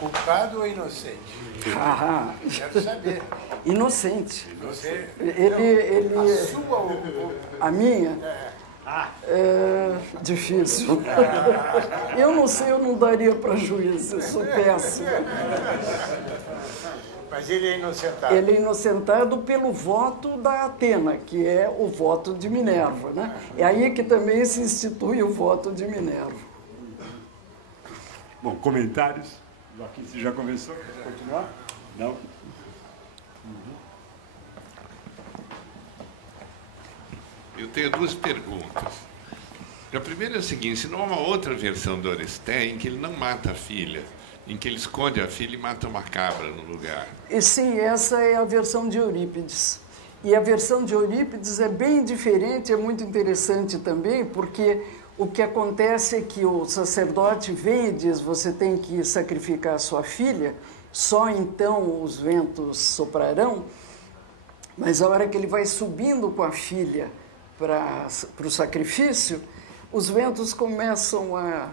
Culpado ou inocente? Ah, Quero saber. inocente. Você, Ele, a sua a minha é difícil. Eu não sei, eu não daria para juízo, eu sou péssimo. Mas ele é inocentado. Ele é inocentado pelo voto da Atena, que é o voto de Minerva, né? É aí que também se institui o voto de Minerva. Bom, comentários? Joaquim, você já conversou? Quer continuar? Não? Eu tenho duas perguntas. A primeira é o seguinte: se não há uma outra versão do Oresté em que ele não mata a filha, em que ele esconde a filha e mata uma cabra no lugar. E sim, essa é a versão de Eurípides. E a versão de Eurípides é bem diferente, é muito interessante também, porque o que acontece é que o sacerdote vem e diz: você tem que sacrificar a sua filha, só então os ventos soprarão. Mas a hora que ele vai subindo com a filha para o sacrifício, os ventos começam a...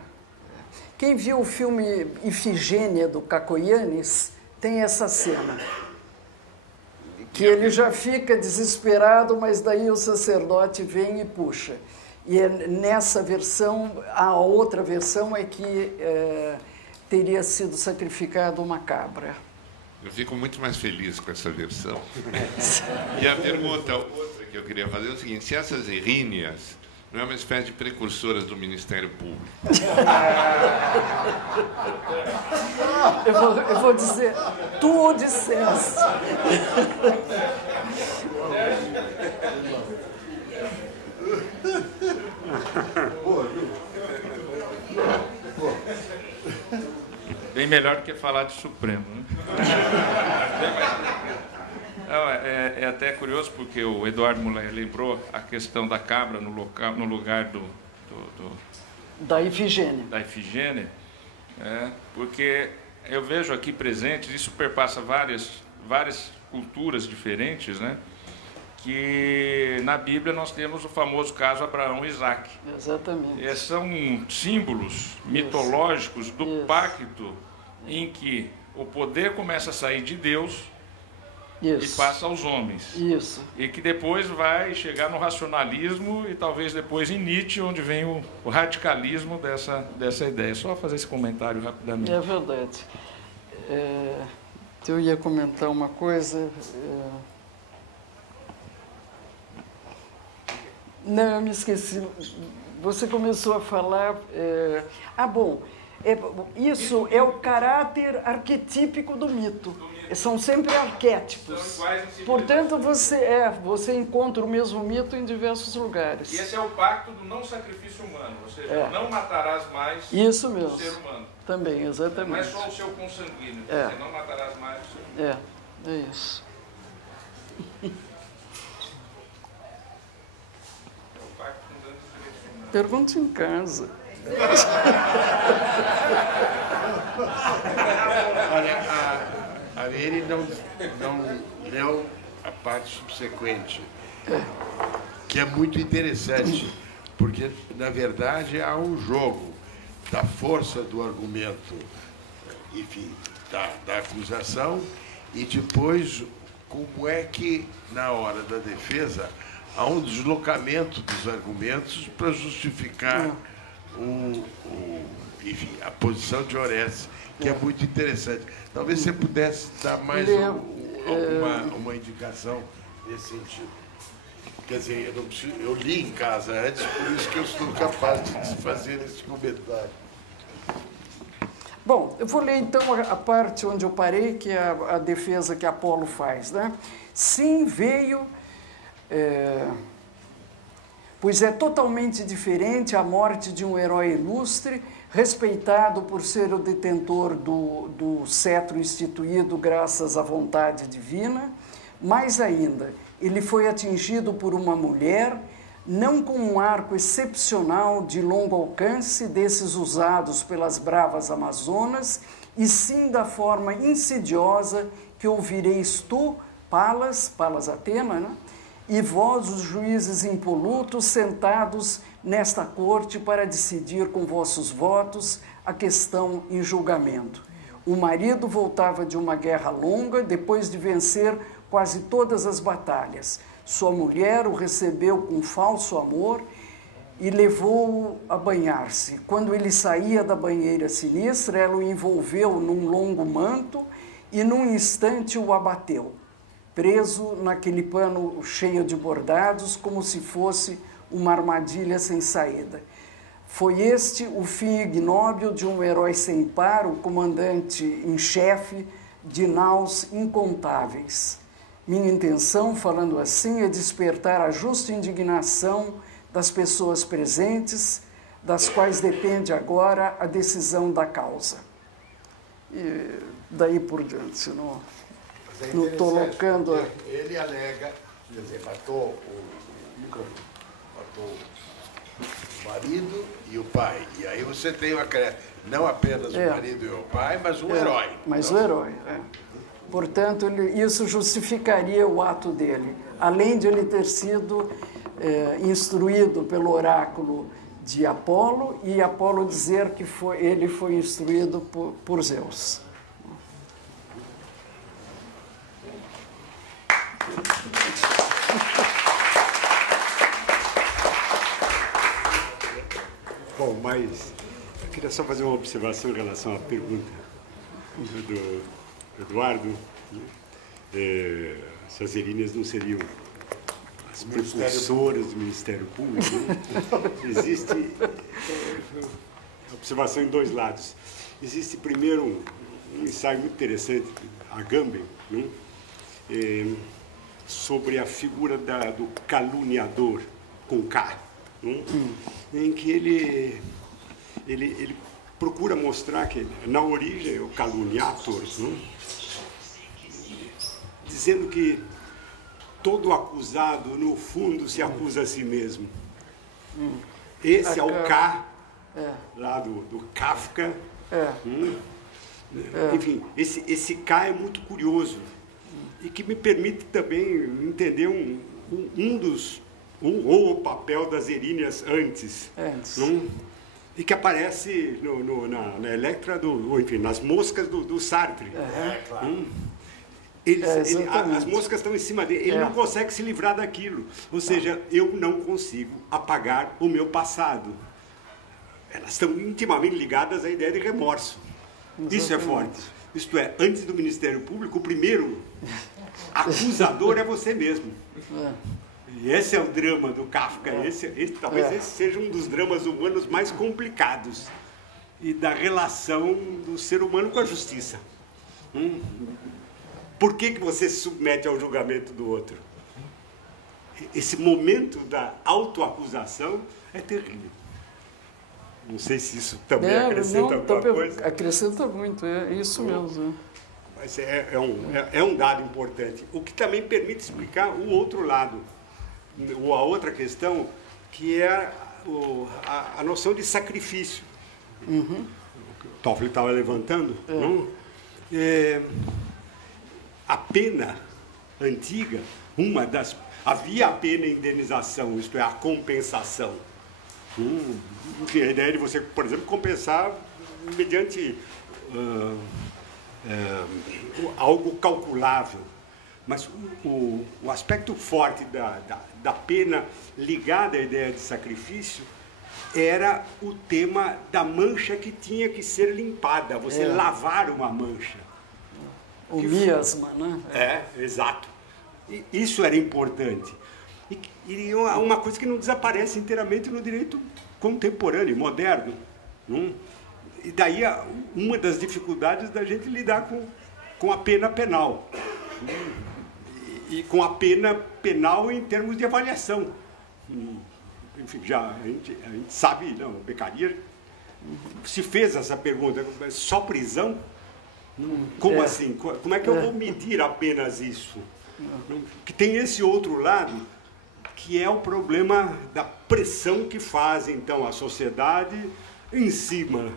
Quem viu o filme Ifigênia, do Cacoiannis, tem essa cena. Que ele já fica desesperado, mas daí o sacerdote vem e puxa. E nessa versão, a outra versão é que teria sido sacrificado uma cabra. Eu fico muito mais feliz com essa versão. E a pergunta outra que eu queria fazer é o seguinte: se essas Eríneas não é uma espécie de precursoras do Ministério Público? Eu vou dizer, tu o disseste. Bem melhor do que falar de Supremo, né? Não, é até curioso porque o Eduardo Mulher lembrou a questão da cabra no lugar Da Ifigênia. da Ifigênia, porque eu vejo aqui presentes, isso perpassa várias culturas diferentes, né? Que na Bíblia nós temos o famoso caso Abraão e Isaac. Exatamente. São símbolos mitológicos do pacto em que o poder começa a sair de Deus e passa aos homens. Isso. E que depois vai chegar no racionalismo e talvez depois em Nietzsche, onde vem o radicalismo dessa ideia. Só fazer esse comentário rapidamente. É verdade. Eu ia comentar uma coisa... Não, eu me esqueci. Você começou a falar... bom, isso é o caráter arquetípico do mito. São sempre arquétipos. Portanto, você encontra o mesmo mito em diversos lugares. E esse é o pacto do não sacrifício humano, ou seja, não matarás mais isso o mesmo. ser humano. Também, exatamente. Não é só o seu consanguíneo, você não matarás mais o ser humano. É isso. Pergunte em casa. Olha, a Ariane não leu a parte subsequente, que é muito interessante, porque, na verdade, há um jogo da força do argumento, enfim, da acusação, e depois como é que, na hora da defesa, há um deslocamento dos argumentos para justificar enfim, a posição de Orestes, que é muito interessante. Talvez você pudesse dar mais uma indicação nesse sentido. Quer dizer, eu li em casa antes, por isso que eu estou capaz de fazer esse comentário. Bom, eu vou ler então a parte onde eu parei, que é a defesa que Apolo faz, né? Sim, veio... pois é totalmente diferente a morte de um herói ilustre, respeitado por ser o detentor do cetro instituído graças à vontade divina. Mais ainda, ele foi atingido por uma mulher, não com um arco excepcional de longo alcance, desses usados pelas bravas amazonas, e sim da forma insidiosa que ouvireis tu, Palas Atena, né? E vós, os juízes impolutos, sentados nesta corte para decidir com vossos votos a questão em julgamento. O marido voltava de uma guerra longa, depois de vencer quase todas as batalhas. Sua mulher o recebeu com falso amor e levou-o a banhar-se. Quando ele saía da banheira sinistra, ela o envolveu num longo manto e num instante o abateu, preso naquele pano cheio de bordados, como se fosse uma armadilha sem saída. Foi este o fim ignóbil de um herói sem par, o comandante em chefe de naus incontáveis. Minha intenção, falando assim, é despertar a justa indignação das pessoas presentes, das quais depende agora a decisão da causa. E daí por diante, não estou colocando... Ele alega, quer dizer, matou o marido e o pai. E aí você tem não apenas o marido e o pai, mas um herói. Mas o herói, Portanto, isso justificaria o ato dele, além de ele ter sido instruído pelo oráculo de Apolo, e Apolo dizer que ele foi instruído por Zeus. Bom, mas eu queria só fazer uma observação em relação à pergunta do Eduardo. Se as Eríneas não seriam as precursoras do Ministério Público, né? Existe observação em dois lados. Existe, primeiro, um ensaio muito interessante, Agamben, né? Sobre a figura do caluniador, com K, né? Em que ele procura mostrar que, na origem, o caluniator, né? Dizendo que todo acusado, no fundo, se acusa a si mesmo. Esse é o K, lá do Kafka. Enfim, esse K é muito curioso e que me permite também entender o papel das Eríneas antes. E que aparece na Electra, enfim, nas moscas do Sartre. Claro. As moscas estão em cima dele, ele não consegue se livrar daquilo. Ou seja, eu não consigo apagar o meu passado. Elas estão intimamente ligadas à ideia de remorso. Exatamente. Isso é forte. Isto é, antes do Ministério Público, o primeiro acusador é você mesmo. E esse é o drama do Kafka. Talvez esse seja um dos dramas humanos mais complicados. E da relação do ser humano com a justiça. Por que você se submete ao julgamento do outro? Esse momento da autoacusação é terrível. Não sei se isso também acrescenta alguma coisa. Acrescenta muito, é isso mesmo. Mas é um dado importante. O que também permite explicar o outro lado, ou a outra questão, que é a noção de sacrifício. O Toffoli estava levantando. A pena antiga, havia a pena indenização, isto é, a compensação. Enfim, a ideia de você, por exemplo, compensar mediante algo calculável. Mas o aspecto forte da pena ligada à ideia de sacrifício era o tema da mancha que tinha que ser limpada, você lavar uma mancha. O miasma, né? Exato. E isso era importante. E uma coisa que não desaparece inteiramente no direito contemporâneo, moderno. E daí uma das dificuldades da gente lidar com a pena penal. E com a pena penal em termos de avaliação. Enfim, a gente sabe, Beccaria se fez essa pergunta, só prisão? Como assim? Como é que eu vou medir apenas isso? Que tem esse outro lado, que é o problema da pressão que faz, então, a sociedade em cima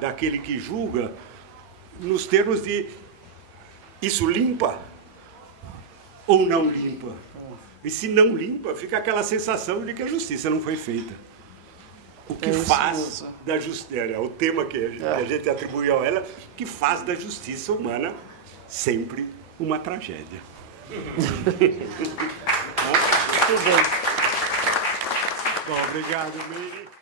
daquele que julga, nos termos de isso limpa ou não limpa. E se não limpa, fica aquela sensação de que a justiça não foi feita. o que isso faz mesmo. da justiça, o tema que a gente atribui a ela, que faz da justiça humana sempre uma tragédia. Muito bem. Bom, obrigado, Meire.